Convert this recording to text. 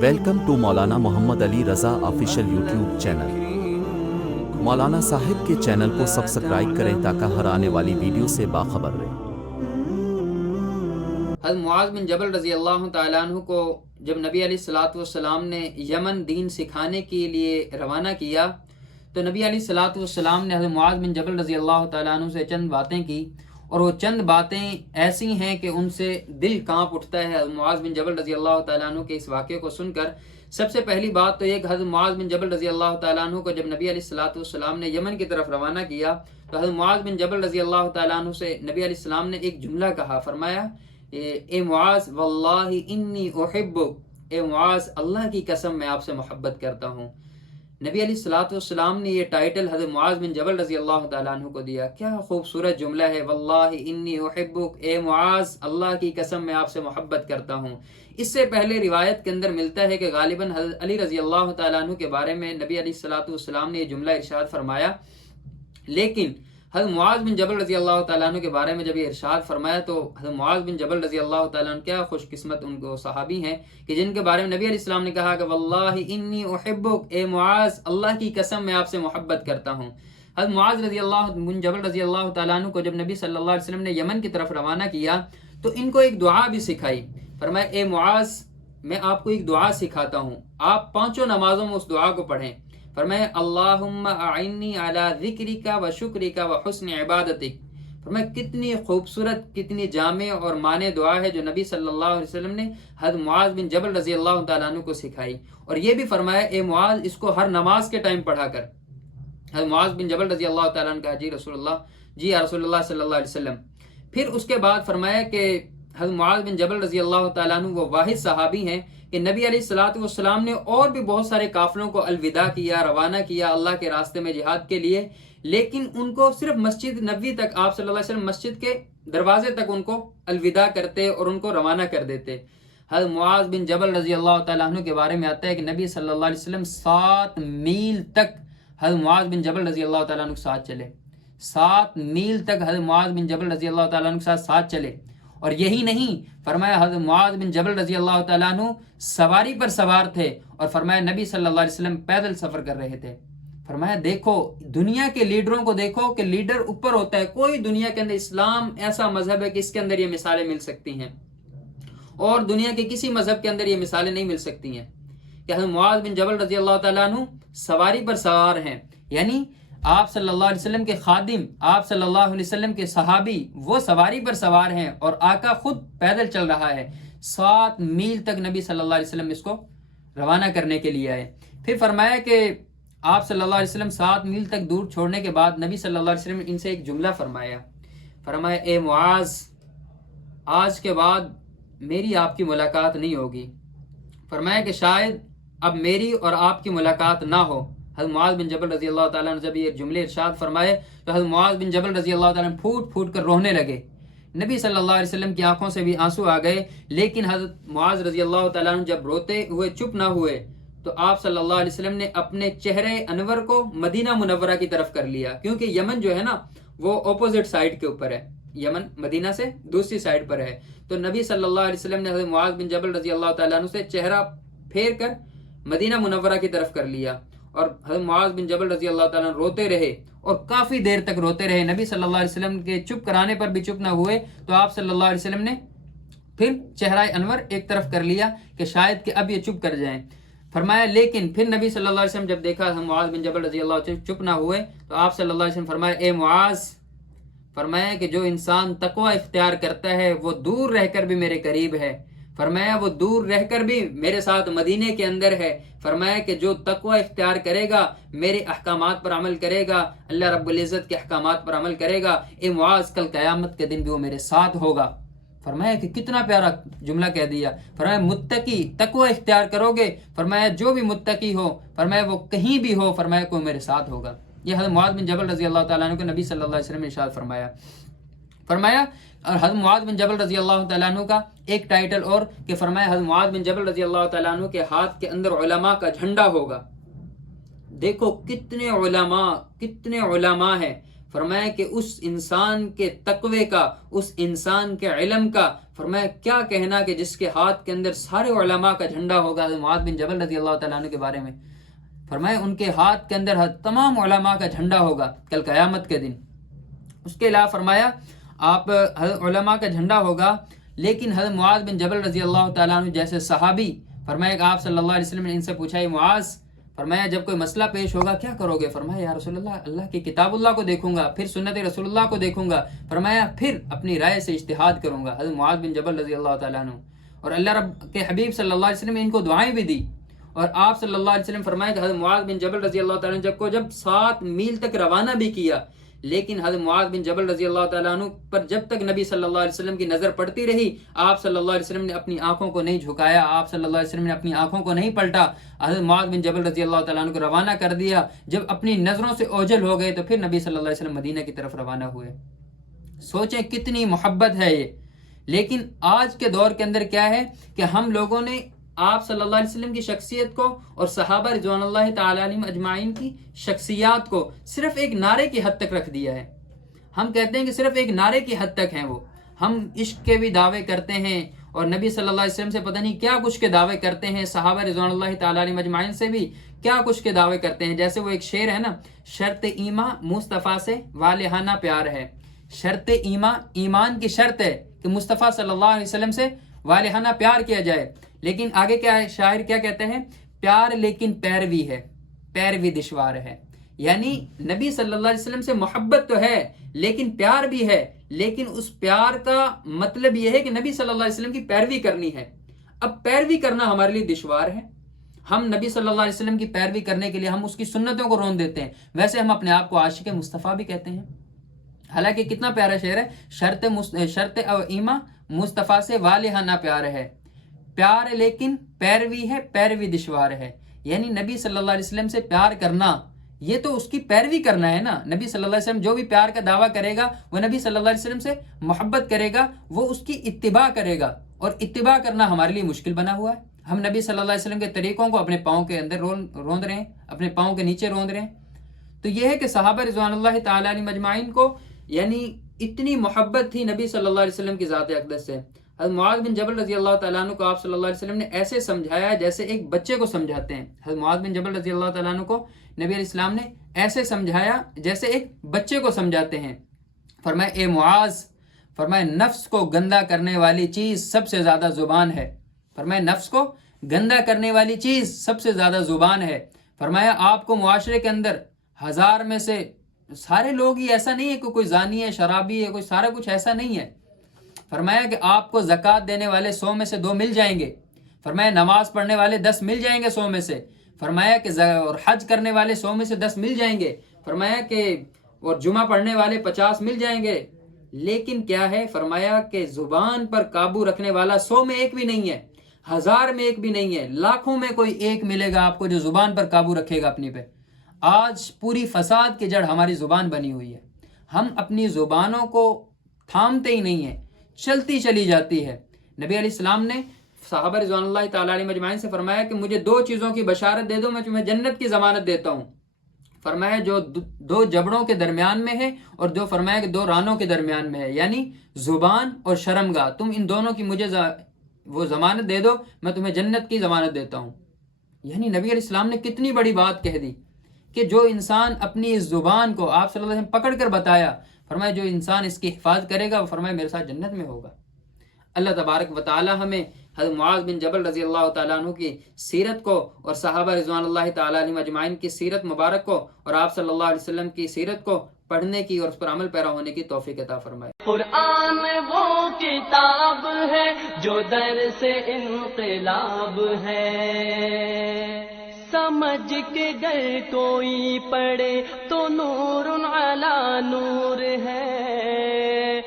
Welcome to Maulana Muhammad Ali Raza official YouTube channel. مولانا صاحب کے channel کو سبسکرائب کریں تاکہ ہر آنے والی ویڈیو سے باخبر رہیں۔ حضرت معاذ بن جبل رضی اللہ تعالیٰ عنہ کو جب نبی علیہ الصلوۃ والسلام نے یمن دین سکھانے کے لیے روانہ کیا تو نبی علیہ الصلوۃ والسلام نے حضرت معاذ بن جبل رضی اللہ تعالیٰ عنہ سے چند باتیں کی، اور وہ چند باتیں ایسی ہیں کہ ان سے دل کانپ اٹھتا ہے۔ حضرت معاذ بن جبل رضی اللہ تعالیٰ عنہ کے اس واقعے کو سن کر سب سے پہلی بات تو یہ کہ حضرت معاذ بن جبل رضی اللہ تعالیٰ عنہ کو جب نبی علیہ الصلوۃ والسلام نے یمن کی طرف روانہ کیا تو حضرت معاذ بن جبل رضی اللہ تعالیٰ عنہ سے نبی علیہ السلام نے ایک جملہ کہا، فرمایا اے معاذ واللہ انی احبک، اے معاذ اللہ کی قسم میں آپ سے محبت کرتا ہوں۔ نبی علیہ الصلوۃ والسلام نے یہ ٹائٹل حضرت معاذ بن جبل رضی اللہ تعالیٰ عنہ کو دیا۔ کیا خوبصورت جملہ ہے، واللہ انی احبک، اے معاذ اللہ کی قسم میں آپ سے محبت کرتا ہوں۔ اس سے پہلے روایت کے اندر ملتا ہے کہ غالباً حضرت علی رضی اللہ تعالیٰ عنہ کے بارے میں نبی علیہ الصلوۃ والسلام نے یہ جملہ ارشاد فرمایا، لیکن حضرت معاذ بن جبل رضی اللہ تعالیٰ عنہ کے بارے میں جب یہ ارشاد فرمایا تو حضرت معاذ بن جبل رضی اللہ تعالیٰ عنہ کیا خوش قسمت ان کو صحابی ہیں کہ جن کے بارے میں نبی علیہ السلام نے کہا کہ واللہ انی احبک، اے معاذ اللہ کی قسم میں آپ سے محبت کرتا ہوں۔ حضرت معاذ رضی اللہ بن جبل رضی اللہ تعالیٰ عنہ کو جب نبی صلی اللہ علیہ وسلم نے یمن کی طرف روانہ کیا تو ان کو ایک دعا بھی سکھائی، فرمایا اے معاذ میں آپ کو ایک دعا سکھاتا ہوں، آپ پانچوں نمازوں میں اس دعا کو پڑھیں۔ فرمایا اللہم اعنی علی ذکرک و شکرک و حسن عبادتک۔ فرمایا کتنی خوبصورت، کتنی جامع اور معنی دعا ہے جو نبی صلی اللہ علیہ وسلم نے حضرت معاذ بن جبل رضی اللہ تعالیٰ عنہ کو سکھائی، اور یہ بھی فرمایا اے معاذ اس کو ہر نماز کے ٹائم پڑھا کر۔ حضرت معاذ بن جبل رضی اللہ تعالیٰ عنہ کہا جی رسول اللہ، جی یا رسول اللہ صلی اللہ علیہ وسلم۔ پھر اس کے بعد فرمایا کہ حضرت معاذ بن جبل رضی اللہ تعالیٰ عنہ وہ واحد صحابی ہیں کہ نبی علیہ الصلوۃ والسلام نے اور بھی بہت سارے قافلوں کو الوداع کیا، روانہ کیا اللہ کے راستے میں جہاد کے لیے، لیکن ان کو صرف مسجد نبوی تک آپ صلی اللہ علیہ وسلم مسجد کے دروازے تک ان کو الوداع کرتے اور ان کو روانہ کر دیتے۔ حضرت معاذ بن جبل رضی اللہ تعالیٰ عنہ کے بارے میں آتا ہے کہ نبی صلی اللہ علیہ وسلم 7 میل تک حضرت معاذ بن جبل رضی اللہ تعالیٰ عنہ کے ساتھ چلے، 7 میل تک حضرت معاذ بن جبل رضی اللہ تعالیٰ عنہ کے ساتھ چلے۔ اور یہی نہیں، فرمایا حضرت معاذ بن جبل رضی اللہ تعالیٰ عنہ سواری پر سوار تھے، اور فرمایا نبی صلی اللہ علیہ وسلم پیدل سفر کر رہے تھے۔ فرمایا دیکھو دنیا کے لیڈروں کو دیکھو کہ لیڈر اوپر ہوتا ہے، کوئی دنیا کے اندر اسلام ایسا مذہب ہے کہ اس کے اندر یہ مثالیں مل سکتی ہیں، اور دنیا کے کسی مذہب کے اندر یہ مثالیں نہیں مل سکتی ہیں کہ حضرت معاذ بن جبل رضی اللہ تعالیٰ عنہ سواری پر سوار ہیں، یعنی آپ صلی اللہ علیہ وسلم کے خادم، آپ صلی اللہ علیہ وسلم کے صحابی وہ سواری پر سوار ہیں، اور آقا خود پیدل چل رہا ہے۔ 7 میل تک نبی صلی اللہ علیہ وسلم اس کو روانہ کرنے کے لیے آئے۔ پھر فرمایا کہ آپ صلی اللہ علیہ وسلم 7 میل تک دور چھوڑنے کے بعد نبی صلی اللہ علیہ وسلم نے ان سے ایک جملہ فرمایا، فرمایا اے معاذ آج کے بعد میری آپ کی ملاقات نہیں ہوگی۔ فرمایا کہ شاید اب میری اور آپ کی ملاقات نہ ہو۔ حضرت معاذ بن جبل رضی اللہ تعالیٰ نے جب یہ جملے ارشاد فرمائے تو حضرت معاذ بن جبل رضی اللہ تعالیٰ نے پھوٹ پھوٹ کر رونے لگے۔ نبی صلی اللہ علیہ وسلم کی آنکھوں سے بھی آنسو آ گئے، لیکن حضرت معاذ رضی اللہ تعالیٰ عنہ جب روتے ہوئے چپ نہ ہوئے تو آپ صلی اللہ علیہ وسلم نے اپنے چہرے انور کو مدینہ منورہ کی طرف کر لیا، کیونکہ یمن جو ہے نا وہ اپوزٹ سائڈ کے اوپر ہے، یمن مدینہ سے دوسری سائڈ پر ہے۔ تو نبی صلی اللہ علیہ وسلم نے حضرت معاذ بن جبل رضی اللہ تعالیٰ عنہ سے چہرہ پھیر کر مدینہ منورہ کی طرف کر لیا، اور حضرت معاذ بن جبل رضی اللہ تعالیٰ عنہ روتے رہے، اور کافی دیر تک روتے رہے۔ نبی صلی اللہ علیہ وسلم کے چپ کرانے پر بھی چپ نہ ہوئے تو آپ صلی اللہ علیہ وسلم نے پھر چہرہ انور ایک طرف کر لیا کہ شاید کہ اب یہ چپ کر جائیں۔ فرمایا لیکن پھر نبی صلی اللہ علیہ وسلم جب دیکھا حضرت معاذ بن جبل رضی اللہ چپ نہ ہوئے تو آپ صلی اللہ علیہ وسلم فرمایا اے معاذ، فرمایا کہ جو انسان تقوی اختیار کرتا ہے وہ دور رہ کر بھی میرے قریب ہے، فرمایا وہ دور رہ کر بھی میرے ساتھ مدینے کے اندر ہے۔ فرمایا کہ جو تقوی اختیار کرے گا، میرے احکامات پر عمل کرے گا، اللہ رب العزت کے احکامات پر عمل کرے گا، اے معاذ کل قیامت کے دن بھی وہ میرے ساتھ ہوگا۔ فرمایا کہ کتنا پیارا جملہ کہہ دیا، فرمایا متقی تقوی اختیار کرو گے، فرمایا جو بھی متقی ہو، فرمایا وہ کہیں بھی ہو، فرمایا کوئی میرے ساتھ ہوگا۔ یہ حضرت معاذ بن جبل رضی اللہ تعالیٰ عنہ کو نبی صلی اللہ علیہ وسلم نے ارشاد فرمایا۔ اور حضرت معاذ بن جبل رضی اللہ تعالیٰ عنہ کا ایک ٹائٹل اور کہ فرمایا حضرت معاذ بن جبل رضی اللہ تعالیٰ عنہ کے ہاتھ کے اندر علماء کا جھنڈا ہوگا۔ دیکھو کتنے علماء ہیں، فرمایا کہ اس انسان کے تقوی کا، اس انسان کے علم کا، فرمایا کیا کہنا کہ جس کے ہاتھ کے اندر سارے علماء کا جھنڈا ہوگا. حضرت معاذ بن جبل رضی اللہ تعالیٰ عنہ کے بارے میں فرمایا ان کے ہاتھ کے اندر تمام علماء کا جھنڈا ہوگا کل قیامت کے دن. اس کے علاوہ فرمایا آپ حضرت علماء کا جھنڈا ہوگا، لیکن حضرت معاذ بن جبل رضی اللہ تعالیٰ عنہ جیسے صحابی، فرمایا کہ آپ صلی اللہ علیہ وسلم نے ان سے پوچھا ہے معاذ، فرمایا جب کوئی مسئلہ پیش ہوگا کیا کرو گے؟ فرمایا یا رسول اللہ، اللہ کی کتاب اللہ کو دیکھوں گا، پھر سنت رسول اللہ کو دیکھوں گا، فرمایا پھر اپنی رائے سے اجتہاد کروں گا. حضرت معاذ بن جبل رضی اللہ تعالیٰ عنہ، اور اللہ رب کے حبیب صلی اللہ علیہ وسلم نے ان کو دعائیں بھی دی. اور آپ صلی اللہ علیہ وسلم فرمایا کہ حضرت معاذ بن جبل رضی اللہ تعالیٰ عنہ جب 7 میل تک روانہ بھی کیا، لیکن حضرت معاذ بن جبل رضی اللہ تعالیٰ عنہ پر جب تک نبی صلی اللہ علیہ وسلم کی نظر پڑتی رہی، آپ صلی اللہ علیہ وسلم نے اپنی آنکھوں کو نہیں جھکایا، آپ صلی اللہ علیہ وسلم نے اپنی آنکھوں کو نہیں پلٹا. حضرت معاذ بن جبل رضی اللہ تعالیٰ عنہ کو روانہ کر دیا. جب اپنی نظروں سے اوجھل ہو گئے تو پھر نبی صلی اللہ علیہ وسلم مدینہ کی طرف روانہ ہوئے. سوچیں کتنی محبت ہے یہ. لیکن آج کے دور کے اندر کیا ہے کہ ہم لوگوں نے آپ صلی اللہ علیہ وسلم کی شخصیت کو اور صحابہ رضوان اللہ تعالی علیہم اجمعین کی شخصیات کو صرف ایک نعرے کی حد تک رکھ دیا ہے. ہم کہتے ہیں کہ صرف ایک نعرے کی حد تک ہیں وہ. ہم عشق کے بھی دعوے کرتے ہیں اور نبی صلی اللہ علیہ وسلم سے پتہ نہیں کیا کچھ کے دعوے کرتے ہیں، صحابہ رضوان اللہ تعالی علیہم اجمعین سے بھی کیا کچھ کے دعوے کرتے ہیں. جیسے وہ ایک شعر ہے نا، شرط ایمان مصطفیٰ سے والہانہ پیار ہے. شرط ایمان کی شرط ہے کہ مصطفیٰ صلی اللہ علیہ وسلم سے والہانہ پیار کیا جائے. لیکن آگے کیا ہے، شاعر کیا کہتے ہیں، پیار لیکن پیروی ہے، پیروی دشوار ہے. یعنی نبی صلی اللہ علیہ وسلم سے محبت تو ہے لیکن پیار بھی ہے، لیکن اس پیار کا مطلب یہ ہے کہ نبی صلی اللہ علیہ وسلم کی پیروی کرنی ہے. اب پیروی کرنا ہمارے لیے دشوار ہے. ہم نبی صلی اللہ علیہ وسلم کی پیروی کرنے کے لیے ہم اس کی سنتوں کو رون دیتے ہیں. ویسے ہم اپنے آپ کو عاشق مصطفیٰ بھی کہتے ہیں، حالانکہ کتنا پیارا شعر ہے، شرط ایمان مصطفیٰ سے والہانہ پیار ہے، پیار لیکن پیروی ہے، پیروی دشوار ہے. یعنی نبی صلی اللہ علیہ وسلم سے پیار کرنا یہ تو اس کی پیروی کرنا ہے نا. نبی صلی اللہ علیہ وسلم جو بھی پیار کا دعویٰ کرے گا وہ نبی صلی اللہ علیہ وسلم سے محبت کرے گا، وہ اس کی اتباع کرے گا. اور اتباع کرنا ہمارے لیے مشکل بنا ہوا ہے. ہم نبی صلی اللہ علیہ وسلم کے طریقوں کو اپنے پاؤں کے اندر روند رہے ہیں، اپنے پاؤں کے نیچے روند رہے ہیں. تو یہ ہے کہ صحابہ رضوان اللہ تعالی علیہم اجمعین کو یعنی اتنی محبت تھی نبی صلی اللہ علیہ وسلم کی ذات اقدس سے. حضرت معاذ بن جبل رضی اللہ تعالیٰ عنہ کو آپ صلی اللہ علیہ وسلم نے ایسے سمجھایا جیسے ایک بچے کو سمجھاتے ہیں. حضرت معاذ بن جبل رضی اللہ تعالیٰ عنہ کو نبی علیہ السلام نے ایسے سمجھایا جیسے ایک بچے کو سمجھاتے ہیں. فرمایا اے معاذ، فرمایا نفس کو گندا کرنے والی چیز سب سے زیادہ زبان ہے. فرمایا نفس کو گندا کرنے والی چیز سب سے زیادہ زبان ہے. فرمایا آپ کو معاشرے کے اندر 1000 میں سے سارے لوگ ہی ایسا نہیں ہے کہ کوئی زانی ہے، شرابی ہے، کوئی سارا کچھ ایسا نہیں ہے. فرمایا کہ آپ کو زکوٰۃ دینے والے 100 میں سے 2 مل جائیں گے. فرمایا نماز پڑھنے والے 10 مل جائیں گے 100 میں سے. فرمایا کہ اور حج کرنے والے 100 میں سے 10 مل جائیں گے. فرمایا کہ اور جمعہ پڑھنے والے 50 مل جائیں گے. لیکن کیا ہے، فرمایا کہ زبان پر قابو رکھنے والا 100 میں ایک بھی نہیں ہے، 1000 میں ایک بھی نہیں ہے، لاکھوں میں کوئی ایک ملے گا آپ کو جو زبان پر قابو رکھے گا اپنی پہ. آج پوری فساد کی جڑ ہماری زبان بنی ہوئی ہے. ہم اپنی زبانوں کو تھامتے ہی نہیں ہیں، چلتی چلی جاتی ہے. نبی علیہ السلام نے صحابہ رضوان اللہ تعالی علیہم اجمعین سے فرمایا کہ مجھے 2 چیزوں کی بشارت دے دو، میں تمہیں جنت کی ضمانت دیتا ہوں. فرمایا جو 2 جبڑوں کے درمیان میں ہے اور جو فرمایا کہ 2 رانوں کے درمیان میں ہے، یعنی زبان اور شرمگاہ، تم ان دونوں کی مجھے وہ ضمانت دے دو، میں تمہیں جنت کی ضمانت دیتا ہوں. یعنی نبی علیہ السلام نے کتنی بڑی بات کہہ دی کہ جو انسان اپنی اس زبان کو آپ صلی اللہ علیہ وسلم پکڑ کر بتایا، فرمایا جو انسان اس کی حفاظت کرے گا وہ فرمایا میرے ساتھ جنت میں ہوگا. اللہ تبارک و تعالی ہمیں حضرت معاذ بن جبل رضی اللہ تعالیٰ عنہ کی سیرت کو اور صحابہ رضوان اللہ تعالیٰ علیہم اجمعین کی سیرت مبارک کو اور آپ صلی اللہ علیہ وسلم کی سیرت کو پڑھنے کی اور اس پر عمل پیرا ہونے کی توفیق عطا فرمائے. قرآن وہ کتاب ہے جو در سے انقلاب ہے، سمجھ کے گر کوئی پڑھے تو نور علی نور ہے.